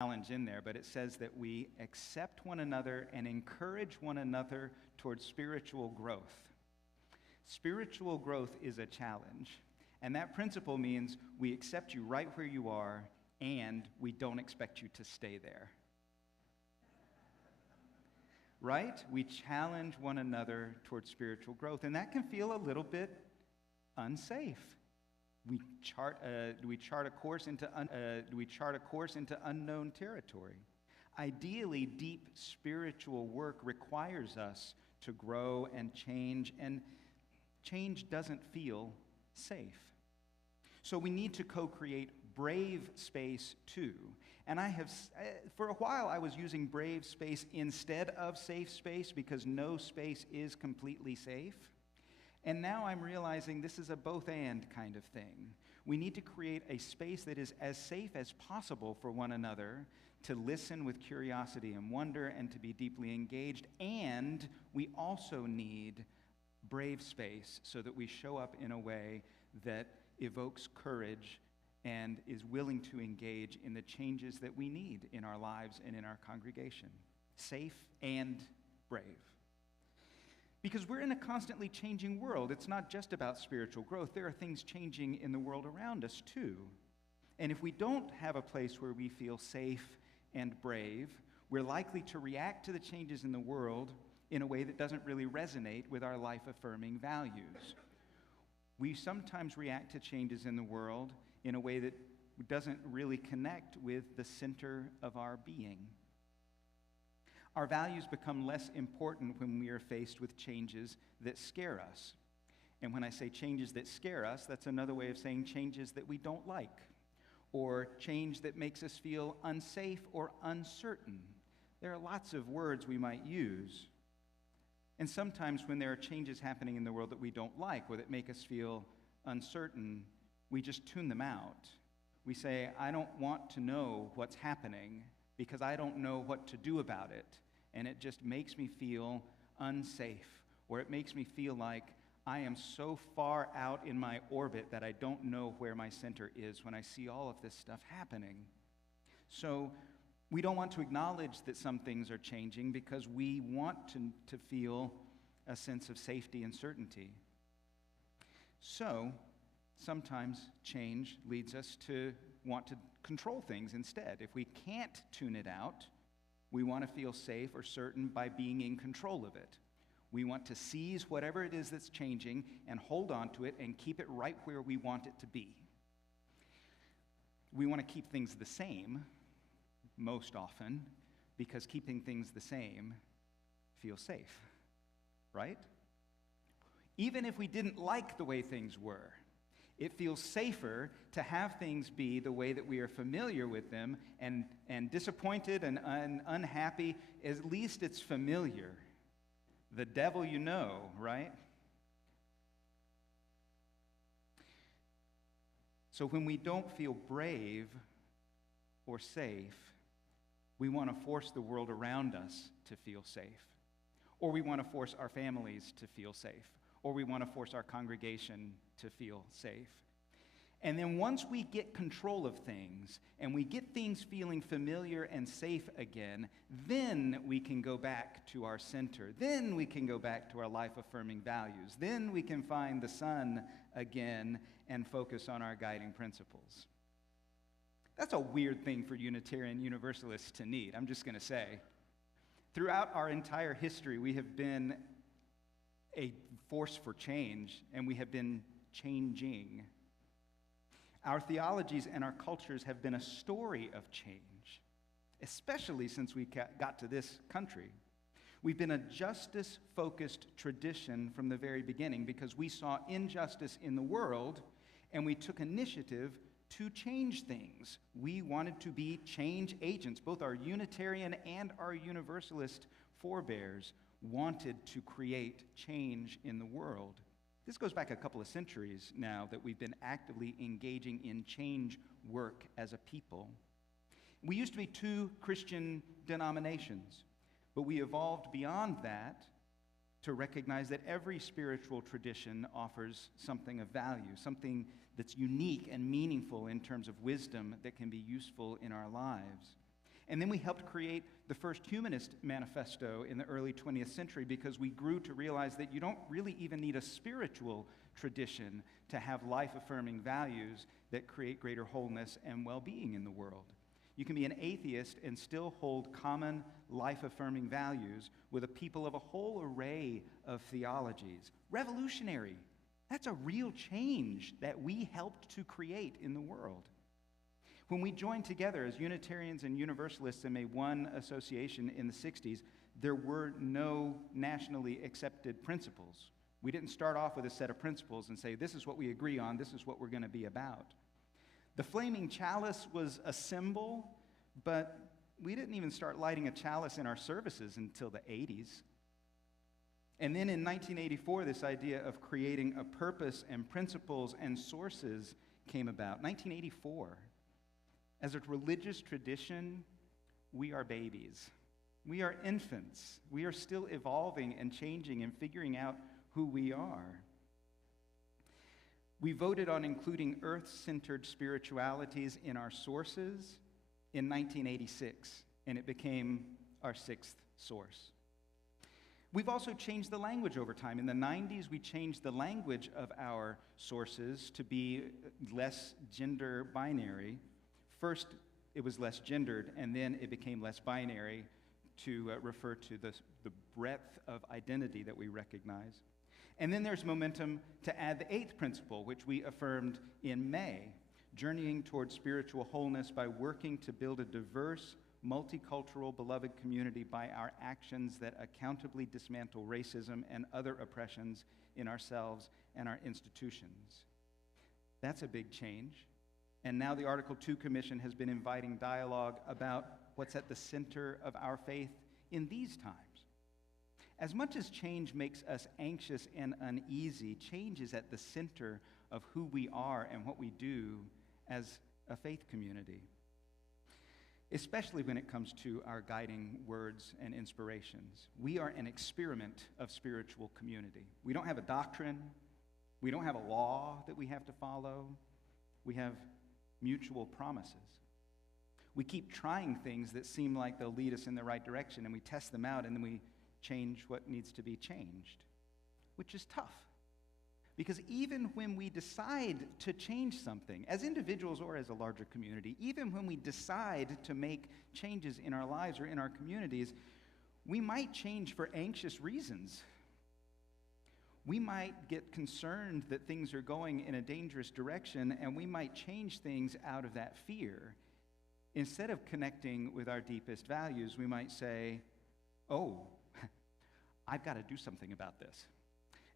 challenge in there, but it says that we accept one another and encourage one another towards spiritual growth. Spiritual growth is a challenge, and that principle means we accept you right where you are, and we don't expect you to stay there. Right? We challenge one another towards spiritual growth, and that can feel a little bit unsafe. We chart a course into unknown territory. Ideally, deep spiritual work requires us to grow and change doesn't feel safe. So we need to co-create brave space too. And for a while I was using brave space instead of safe space because no space is completely safe. And now I'm realizing this is a both-and kind of thing. We need to create a space that is as safe as possible for one another to listen with curiosity and wonder and to be deeply engaged. And we also need brave space so that we show up in a way that evokes courage and is willing to engage in the changes that we need in our lives and in our congregation. Safe and brave. Because we're in a constantly changing world. It's not just about spiritual growth. There are things changing in the world around us too. And if we don't have a place where we feel safe and brave, we're likely to react to the changes in the world in a way that doesn't really resonate with our life-affirming values. We sometimes react to changes in the world in a way that doesn't really connect with the center of our being. Our values become less important when we are faced with changes that scare us. And when I say changes that scare us, that's another way of saying changes that we don't like, or change that makes us feel unsafe or uncertain. There are lots of words we might use. And sometimes when there are changes happening in the world that we don't like or that make us feel uncertain, we just tune them out. We say, I don't want to know what's happening because I don't know what to do about it. And it just makes me feel unsafe, or it makes me feel like I am so far out in my orbit that I don't know where my center is when I see all of this stuff happening. So we don't want to acknowledge that some things are changing because we want to feel a sense of safety and certainty. So sometimes change leads us to want to control things instead. If we can't tune it out, we want to feel safe or certain by being in control of it. We want to seize whatever it is that's changing and hold on to it and keep it right where we want it to be. We want to keep things the same most often because keeping things the same feels safe, right? Even if we didn't like the way things were, it feels safer to have things be the way that we are familiar with them, and disappointed and unhappy, at least it's familiar. The devil you know, right? So when we don't feel brave or safe, we want to force the world around us to feel safe. Or we want to force our families to feel safe. Or we want to force our congregation to feel safe. And then once we get control of things, and we get things feeling familiar and safe again, then we can go back to our center. Then we can go back to our life-affirming values. Then we can find the sun again and focus on our guiding principles. That's a weird thing for Unitarian Universalists to need, I'm just going to say. Throughout our entire history, we have been a force for change, and we have been changing. Our theologies and our cultures have been a story of change, especially since we got to this country. We've been a justice-focused tradition from the very beginning because we saw injustice in the world, and we took initiative to change things. We wanted to be change agents. Both our Unitarian and our Universalist forebears wanted to create change in the world. This goes back a couple of centuries now that we've been actively engaging in change work as a people. We used to be two Christian denominations, but we evolved beyond that to recognize that every spiritual tradition offers something of value, something that's unique and meaningful in terms of wisdom that can be useful in our lives. And then we helped create the first humanist manifesto in the early 20th century because we grew to realize that you don't really even need a spiritual tradition to have life-affirming values that create greater wholeness and well-being in the world. You can be an atheist and still hold common life-affirming values with a people of a whole array of theologies. Revolutionary. That's a real change that we helped to create in the world. When we joined together as Unitarians and Universalists in a one association in the 60s, there were no nationally accepted principles. We didn't start off with a set of principles and say, this is what we agree on, this is what we're going to be about. The flaming chalice was a symbol, but we didn't even start lighting a chalice in our services until the 80s. And then in 1984, this idea of creating a purpose and principles and sources came about. 1984. As a religious tradition, we are babies. We are infants. We are still evolving and changing and figuring out who we are. We voted on including earth-centered spiritualities in our sources in 1986, and it became our sixth source. We've also changed the language over time. In the 90s, we changed the language of our sources to be less gender binary. First, it was less gendered, and then it became less binary to refer to the breadth of identity that we recognize. And then there's momentum to add the eighth principle, which we affirmed in May, journeying towards spiritual wholeness by working to build a diverse, multicultural, beloved community by our actions that accountably dismantle racism and other oppressions in ourselves and our institutions. That's a big change. And now the Article 2 Commission has been inviting dialogue about what's at the center of our faith in these times. As much as change makes us anxious and uneasy, change is at the center of who we are and what we do as a faith community, especially when it comes to our guiding words and inspirations. We are an experiment of spiritual community. We don't have a doctrine. We don't have a law that we have to follow. We have mutual promises. We keep trying things that seem like they'll lead us in the right direction, and we test them out, and then we change what needs to be changed, which is tough. Because even when we decide to change something, as individuals or as a larger community, even when we decide to make changes in our lives or in our communities, we might change for anxious reasons. We might get concerned that things are going in a dangerous direction, and we might change things out of that fear. Instead of connecting with our deepest values, we might say, oh, I've got to do something about this.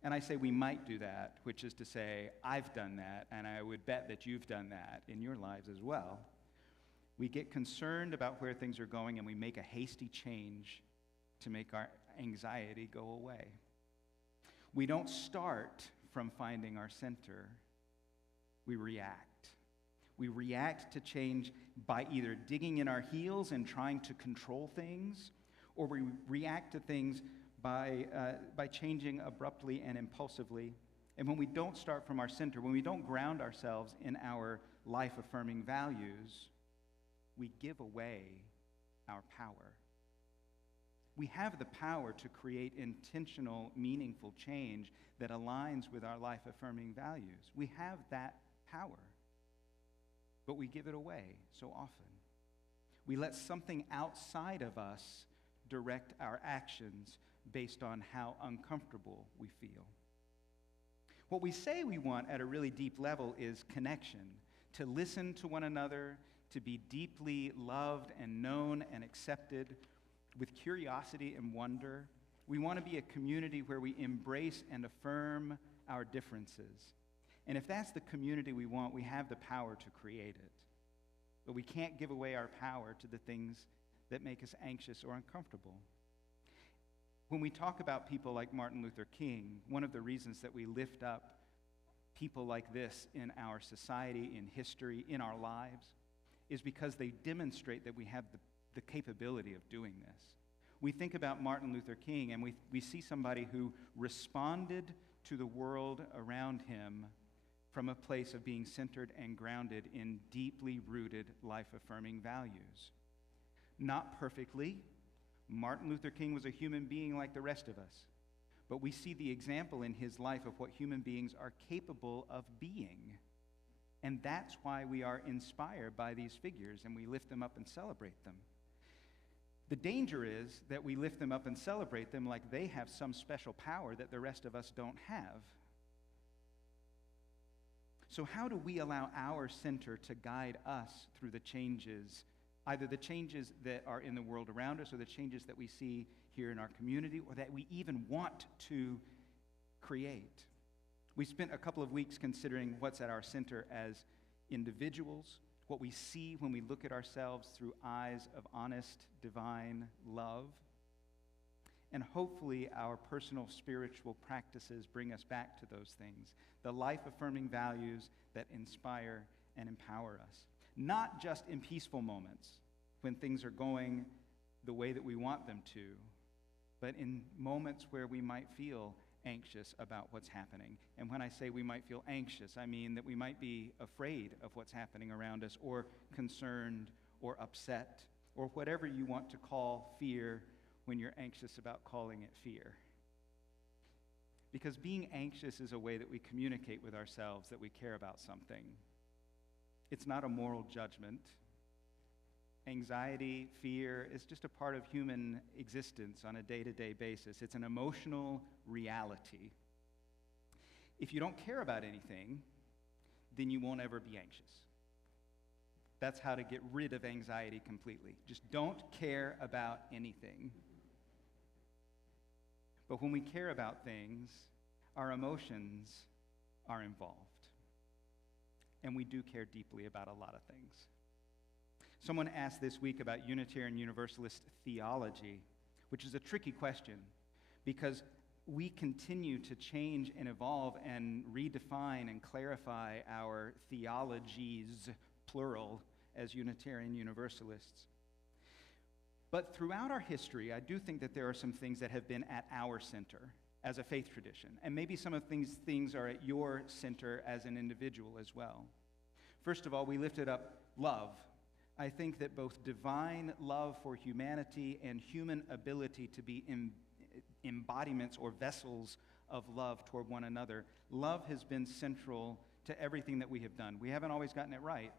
And I say we might do that, which is to say, I've done that, and I would bet that you've done that in your lives as well. We get concerned about where things are going, and we make a hasty change to make our anxiety go away. We don't start from finding our center. We react. We react to change by either digging in our heels and trying to control things, or we react to things by changing abruptly and impulsively. And when we don't start from our center, when we don't ground ourselves in our life-affirming values, we give away our power. We have the power to create intentional, meaningful change that aligns with our life-affirming values. We have that power, but we give it away so often. We let something outside of us direct our actions based on how uncomfortable we feel. What we say we want at a really deep level is connection, to listen to one another, to be deeply loved and known and accepted with curiosity and wonder. We want to be a community where we embrace and affirm our differences. And if that's the community we want, we have the power to create it. But we can't give away our power to the things that make us anxious or uncomfortable. When we talk about people like Martin Luther King, one of the reasons that we lift up people like this in our society, in history, in our lives, is because they demonstrate that we have the capability of doing this. We think about Martin Luther King, and we see somebody who responded to the world around him from a place of being centered and grounded in deeply rooted, life-affirming values. Not perfectly. Martin Luther King was a human being like the rest of us. But we see the example in his life of what human beings are capable of being. And that's why we are inspired by these figures and we lift them up and celebrate them. The danger is that we lift them up and celebrate them like they have some special power that the rest of us don't have. So how do we allow our center to guide us through the changes, either the changes that are in the world around us or the changes that we see here in our community or that we even want to create? We spent a couple of weeks considering what's at our center as individuals, what we see when we look at ourselves through eyes of honest, divine love. And hopefully our personal spiritual practices bring us back to those things, the life-affirming values that inspire and empower us. Not just in peaceful moments when things are going the way that we want them to, but in moments where we might feel anxious about what's happening. And when I say we might feel anxious, I mean that we might be afraid of what's happening around us, or concerned, or upset, or whatever you want to call fear when you're anxious about calling it fear. Because being anxious is a way that we communicate with ourselves that we care about something. It's not a moral judgment. Anxiety, fear is just a part of human existence on a day-to-day basis. It's an emotional reality. If you don't care about anything, then you won't ever be anxious. That's how to get rid of anxiety completely. Just don't care about anything. But when we care about things, our emotions are involved. And we do care deeply about a lot of things. Someone asked this week about Unitarian Universalist theology, which is a tricky question because we continue to change and evolve and redefine and clarify our theologies, plural, as Unitarian Universalists. But throughout our history, I do think that there are some things that have been at our center as a faith tradition. And maybe some of these things are at your center as an individual as well. First of all, we lifted up love. I think that both divine love for humanity and human ability to be embodiments or vessels of love toward one another, love has been central to everything that we have done. We haven't always gotten it right,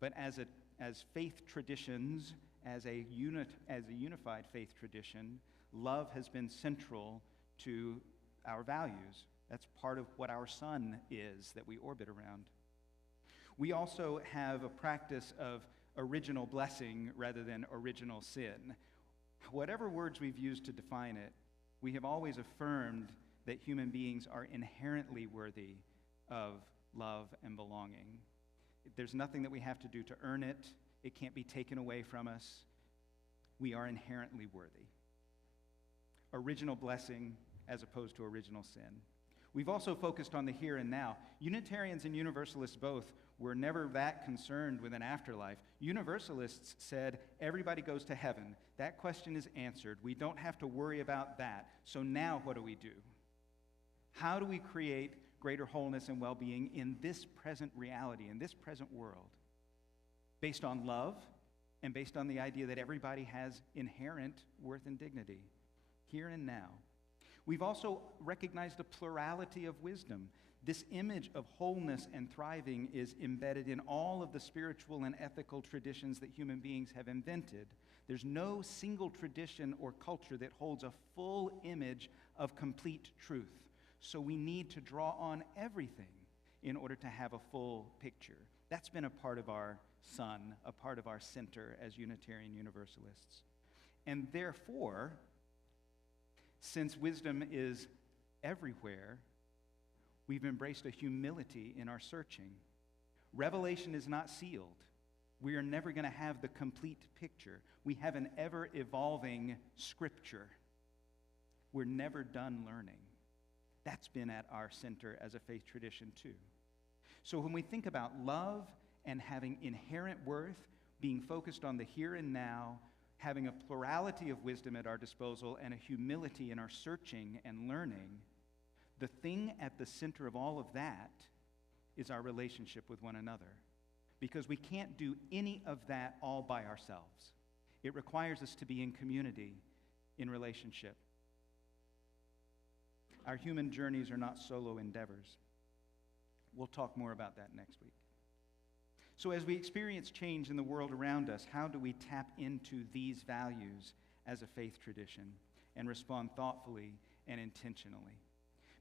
but as faith traditions, as a unified faith tradition, love has been central to our values. That's part of what our sun is that we orbit around. We also have a practice of original blessing rather than original sin. Whatever words we've used to define it, we have always affirmed that human beings are inherently worthy of love and belonging. There's nothing that we have to do to earn it. It can't be taken away from us. We are inherently worthy. Original blessing as opposed to original sin. We've also focused on the here and now. Unitarians and Universalists both were never that concerned with an afterlife. Universalists said everybody goes to heaven. That question is answered. We don't have to worry about that. So now what do we do? How do we create greater wholeness and well-being in this present reality, in this present world? Based on love and based on the idea that everybody has inherent worth and dignity, here and now. We've also recognized a plurality of wisdom. This image of wholeness and thriving is embedded in all of the spiritual and ethical traditions that human beings have invented. There's no single tradition or culture that holds a full image of complete truth. So we need to draw on everything in order to have a full picture. That's been a part of our sun, a part of our center as Unitarian Universalists. And therefore, since wisdom is everywhere, we've embraced a humility in our searching. Revelation is not sealed. We are never going to have the complete picture. We have an ever-evolving scripture. We're never done learning. That's been at our center as a faith tradition too. So when we think about love and having inherent worth, being focused on the here and now, having a plurality of wisdom at our disposal and a humility in our searching and learning, the thing at the center of all of that is our relationship with one another. Because we can't do any of that all by ourselves. It requires us to be in community, in relationship. Our human journeys are not solo endeavors. We'll talk more about that next week. So as we experience change in the world around us, how do we tap into these values as a faith tradition and respond thoughtfully and intentionally?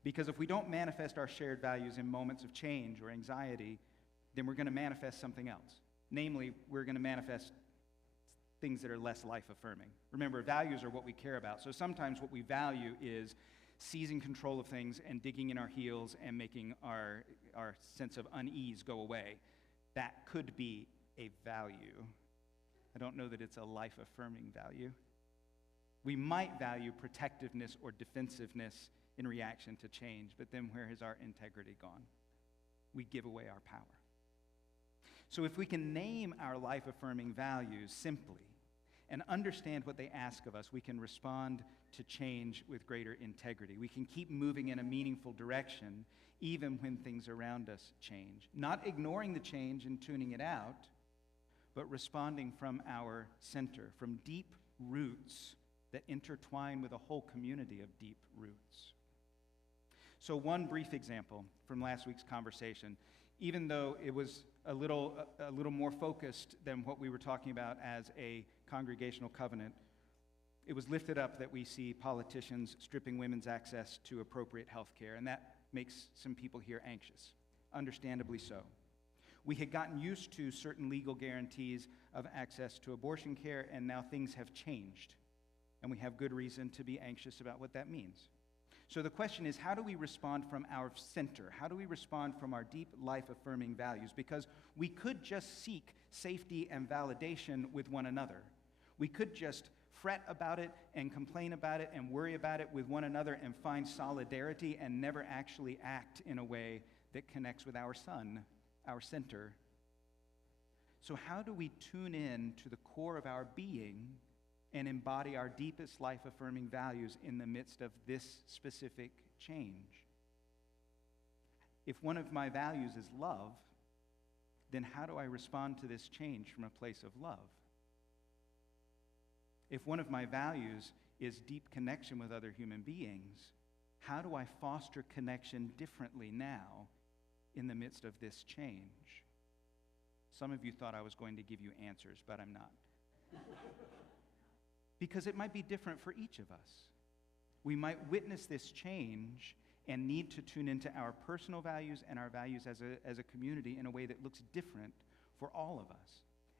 Because if we don't manifest our shared values in moments of change or anxiety, then we're going to manifest something else. Namely, we're going to manifest things that are less life-affirming. Remember, values are what we care about. So sometimes what we value is seizing control of things and digging in our heels and making our sense of unease go away. That could be a value. I don't know that it's a life-affirming value. We might value protectiveness or defensiveness in reaction to change, but then where has our integrity gone? We give away our power. So if we can name our life-affirming values simply and understand what they ask of us, we can respond to change with greater integrity. We can keep moving in a meaningful direction even when things around us change. Not ignoring the change and tuning it out, but responding from our center, from deep roots that intertwine with a whole community of deep roots. So one brief example from last week's conversation, even though it was a little more focused than what we were talking about as a congregational covenant, it was lifted up that we see politicians stripping women's access to appropriate health care, and that makes some people here anxious, understandably so. We had gotten used to certain legal guarantees of access to abortion care, and now things have changed, and we have good reason to be anxious about what that means. So the question is, how do we respond from our center? How do we respond from our deep life-affirming values? Because we could just seek safety and validation with one another. We could just fret about it and complain about it and worry about it with one another and find solidarity and never actually act in a way that connects with our sun, our center. So how do we tune in to the core of our being and embody our deepest life-affirming values in the midst of this specific change? If one of my values is love, then how do I respond to this change from a place of love? If one of my values is deep connection with other human beings, how do I foster connection differently now in the midst of this change? Some of you thought I was going to give you answers, but I'm not. Because it might be different for each of us. We might witness this change and need to tune into our personal values and our values as a community in a way that looks different for all of us.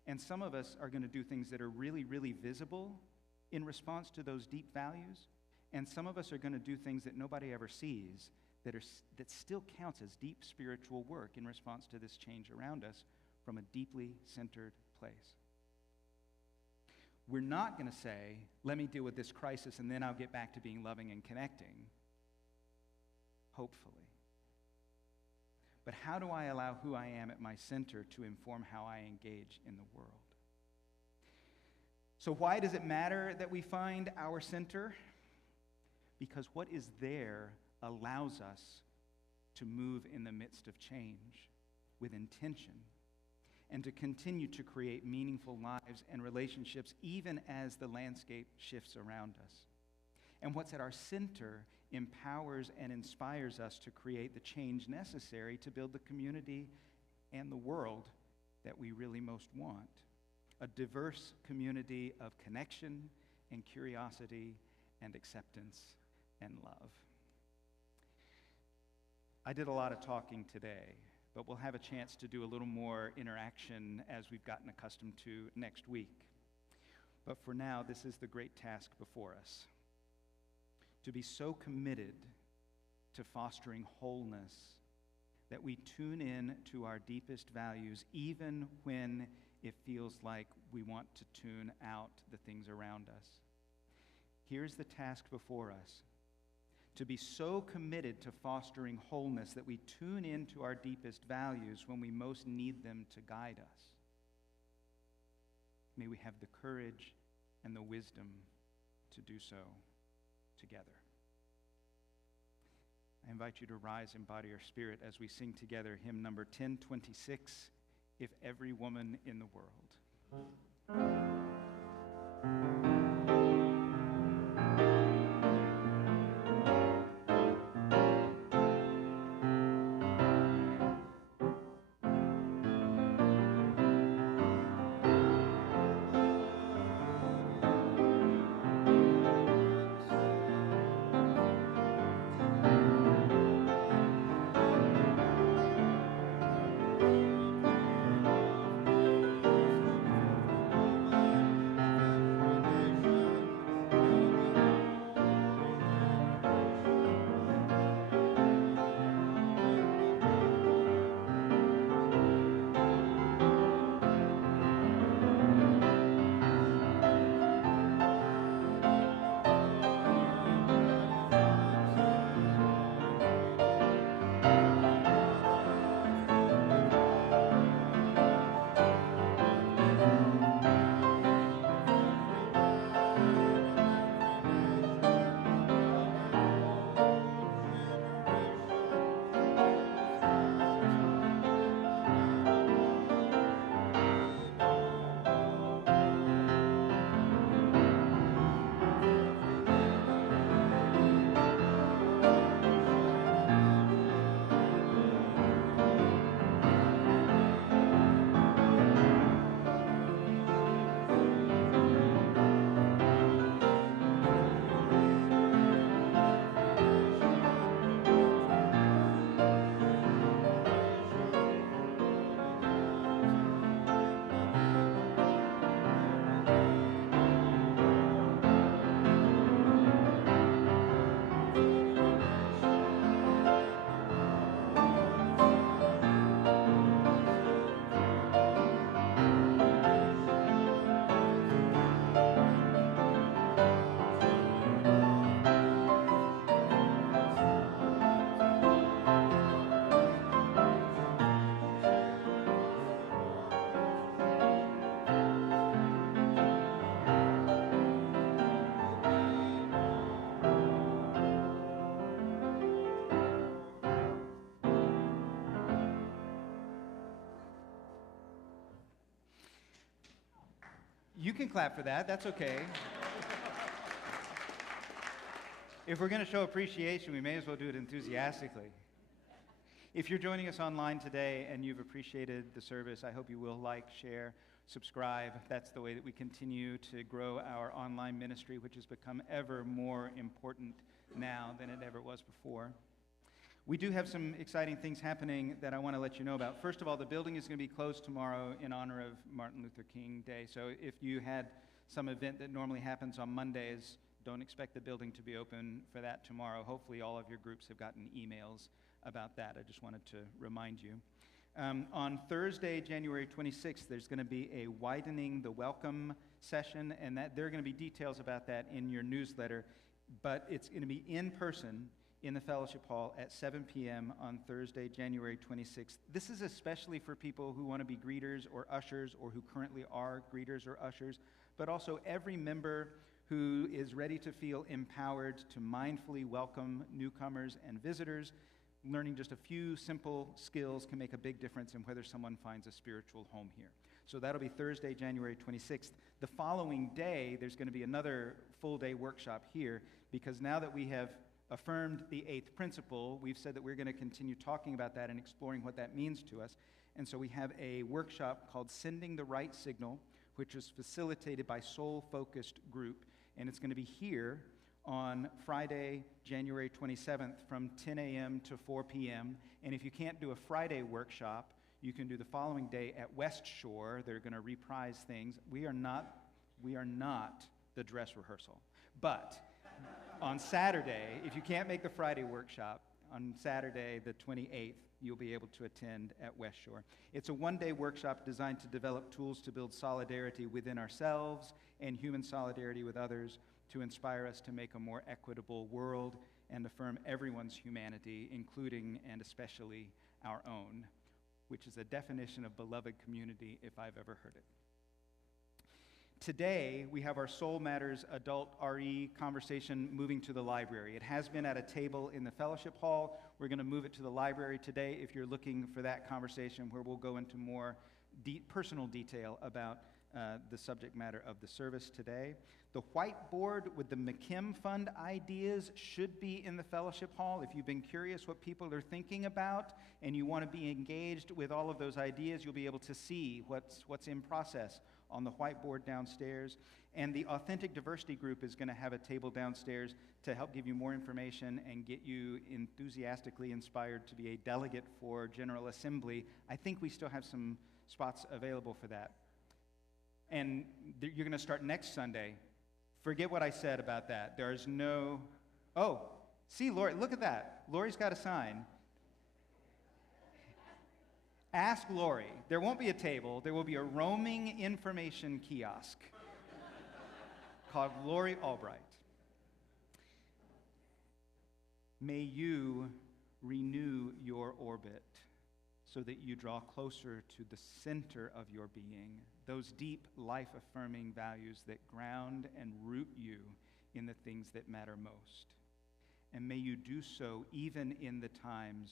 And some of us are going to do things that are really, really visible in response to those deep values. And some of us are going to do things that nobody ever sees that still counts as deep spiritual work in response to this change around us from a deeply centered place. We're not going to say, let me deal with this crisis and then I'll get back to being loving and connecting, hopefully. But how do I allow who I am at my center to inform how I engage in the world? So why does it matter that we find our center? Because what is there allows us to move in the midst of change with intention and to continue to create meaningful lives and relationships even as the landscape shifts around us. And what's at our center empowers and inspires us to create the change necessary to build the community and the world that we really most want. A diverse community of connection and curiosity and acceptance and love. I did a lot of talking today, but we'll have a chance to do a little more interaction as we've gotten accustomed to next week. But for now, this is the great task before us. To be so committed to fostering wholeness that we tune in to our deepest values even when it feels like we want to tune out the things around us. Here's the task before us. To be so committed to fostering wholeness that we tune into our deepest values when we most need them to guide us. May we have the courage and the wisdom to do so together. I invite you to rise in body or spirit as we sing together hymn number 1026, If Every Woman in the World. You can clap for that. That's okay. If we're going to show appreciation, we may as well do it enthusiastically. If you're joining us online today and you've appreciated the service, I hope you will like, share, subscribe. That's the way that we continue to grow our online ministry, which has become ever more important now than it ever was before. We do have some exciting things happening that I want to let you know about. First of all, the building is going to be closed tomorrow in honor of Martin Luther King Day. So if you had some event that normally happens on Mondays, don't expect the building to be open for that tomorrow. Hopefully all of your groups have gotten emails about that. I just wanted to remind you. On Thursday, January 26th, there's going to be a Widening the Welcome session, and that there are going to be details about that in your newsletter. But it's going to be in person in the fellowship hall at 7 p.m. on Thursday, January 26th. This is especially for people who want to be greeters or ushers or who currently are greeters or ushers, but also every member who is ready to feel empowered to mindfully welcome newcomers and visitors. Learning just a few simple skills can make a big difference in whether someone finds a spiritual home here. So that'll be Thursday, January 26th. The following day, there's going to be another full-day workshop here, because now that we have affirmed the eighth principle, we've said that we're going to continue talking about that and exploring what that means to us. And so we have a workshop called Sending the Right Signal, which is facilitated by Soul Focused Group. And it's going to be here on Friday, January 27th from 10 a.m. to 4 p.m. And if you can't do a Friday workshop, you can do the following day at West Shore. They're going to reprise things. We are not the dress rehearsal. But on Saturday, if you can't make the Friday workshop, on Saturday, the 28th, you'll be able to attend at West Shore. It's a one-day workshop designed to develop tools to build solidarity within ourselves and human solidarity with others, to inspire us to make a more equitable world and affirm everyone's humanity, including and especially our own, which is a definition of beloved community if I've ever heard it. Today, we have our Soul Matters Adult RE conversation moving to the library. It has been at a table in the fellowship hall. We're going to move it to the library today if you're looking for that conversation, where we'll go into more personal detail about the subject matter of the service today. The whiteboard with the McKim Fund ideas should be in the fellowship hall. If you've been curious what people are thinking about and you want to be engaged with all of those ideas, you'll be able to see what's in process on the whiteboard downstairs. And the Authentic Diversity Group is going to have a table downstairs to help give you more information and get you enthusiastically inspired to be a delegate for General Assembly. I think we still have some spots available for that. And you're going to start next Sunday. Forget what I said about that. There's no... Oh, see, Lori, look at that. Lori's got a sign. Ask Lori. There won't be a table. There will be a roaming information kiosk called Lori Albright. May you renew your orbit so that you draw closer to the center of your being, those deep, life-affirming values that ground and root you in the things that matter most. And may you do so even in the times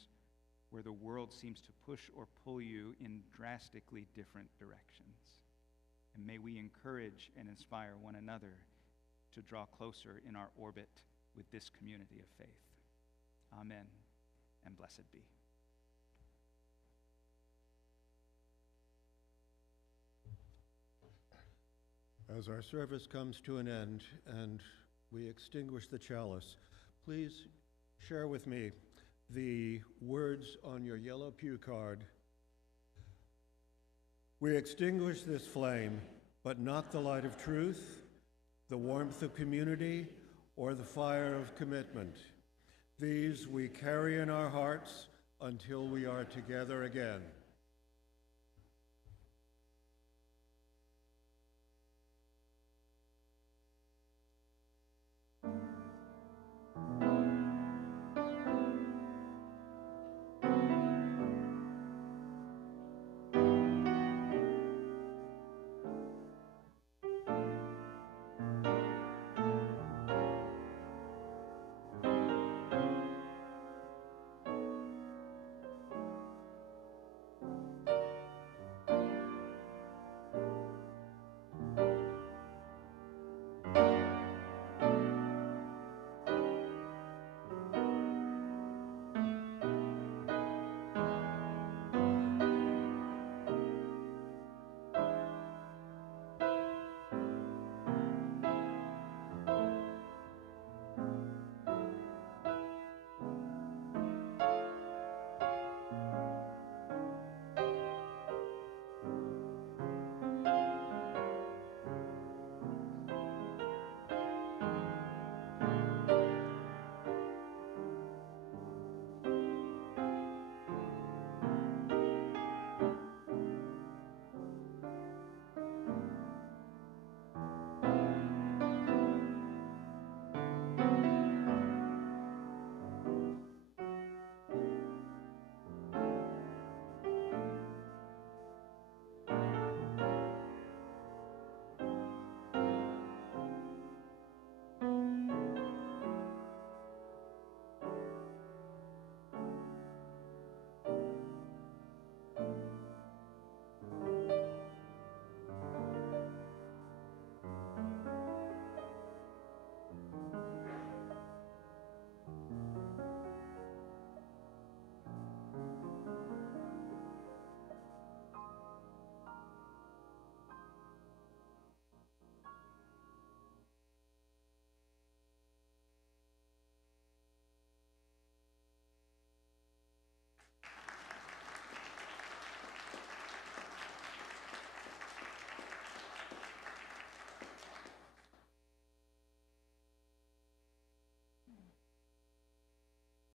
where the world seems to push or pull you in drastically different directions. And may we encourage and inspire one another to draw closer in our orbit with this community of faith. Amen, and blessed be. As our service comes to an end and we extinguish the chalice, please share with me the words on your yellow pew card. We extinguish this flame, but not the light of truth, the warmth of community, or the fire of commitment. These we carry in our hearts until we are together again.